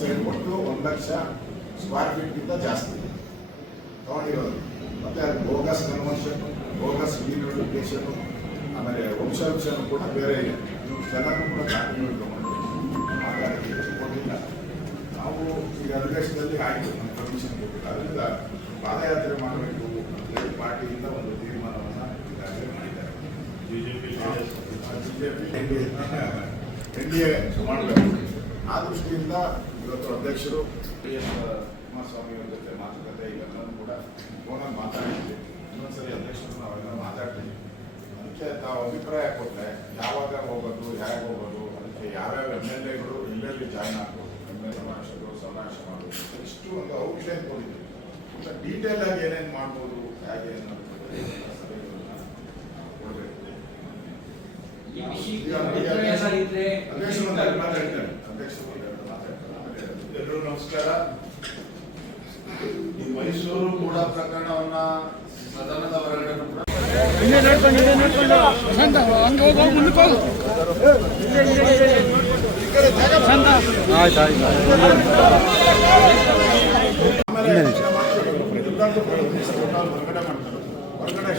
ಸೇರಿಕೊಟ್ಟು 1 lakh square ಫೀಟ್ಗಿಂತ ಜಾಸ್ತಿ ತಗೊಂಡಿರೋದು. ಮತ್ತೆ ಅದು ಬೋಗಸ್ ಕನ್ವರ್ಷನ್, ಬೋಗಸ್ ಡಿನೋಟಿಫಿಕೇಶನ್, ಆಮೇಲೆ ವಂಶಾಂಶನೂ ಕೂಡ ಬೇರೆ ಇದೆ. ಜನರು ಕೂಡ ದಾಖಲೆಗಳು ತಗೊಂಡು ಹಾಗಾಗಿ ಕೊಟ್ಟಿಲ್ಲ. ನಾವು ಈಗ ಅಧಿವೇಶನದಲ್ಲಿ ಆಯಿತು, ನಮ್ಮ ಕಮಿಷನ್ ಕೊಟ್ಟಿಲ್ಲ. ಅದರಿಂದ ಪಾದಯಾತ್ರೆ ಮಾಡಬೇಕು ಅಂತೇಳಿ ಪಾರ್ಟಿಯಿಂದ ಒಂದು ತೀರ್ಮಾನವನ್ನು ಈಗಾಗಲೇ ಮಾಡಿದ್ದಾರೆ. ಬಿಜೆಪಿ ಎನ್ಡಿಎ ಮಾಡಬೇಕು. ಆ ದೃಷ್ಟಿಯಿಂದ ಇವತ್ತು ಅಧ್ಯಕ್ಷರು ಕುಮಾರಸ್ವಾಮಿ ಅವರ ಜೊತೆ ಮಾತುಕತೆ ಇವೆಲ್ಲವೂ ಕೂಡ ಫೋನಲ್ಲಿ ಮಾತಾಡಿದ್ವಿ. ಇನ್ನೊಂದ್ಸರಿ ಅಧ್ಯಕ್ಷರು ನಾವೆಲ್ಲ ಮಾತಾಡ್ತೀವಿ. ಅದಕ್ಕೆ ತಾವು ಅಭಿಪ್ರಾಯ ಕೊಟ್ಟರೆ ಯಾವಾಗ ಹೋಗೋದು, ಹೇಗೆ ಹೋಗೋದು, ಅದಕ್ಕೆ ಯಾವ್ಯಾವ MLAಗಳು ಎಲ್ಲೆಲ್ಲಿ ಜಾಯ್ನ್ ಆಗ್ಬೋದು, ಸಮಾವೇಶಗಳು ಸಮಾವೇಶ ಮಾಡೋದು, ಇಷ್ಟು ಒಂದು ಔಟ್ಲೈನ್ ಕೊಟ್ಟಿದ್ದೀವಿ. ಡೀಟೇಲ್ ಆಗಿ ಏನೇನು ಮಾಡ್ಬೋದು, ಹೇಗೆ ಅನ್ನೋದು ಕೊಡಬೇಕು. ಎಲ್ಲರೂ ನಮಸ್ಕಾರ. ಈ ಮೈಸೂರು ಕೂಡ ಪ್ರಕರಣವನ್ನ ಸದನದ ಹೊರಗಡೆ ಕೂಡ ಹೊರಗಡೆ ಮಾಡ್ತಾರೆ. ಹೊರಗಡೆ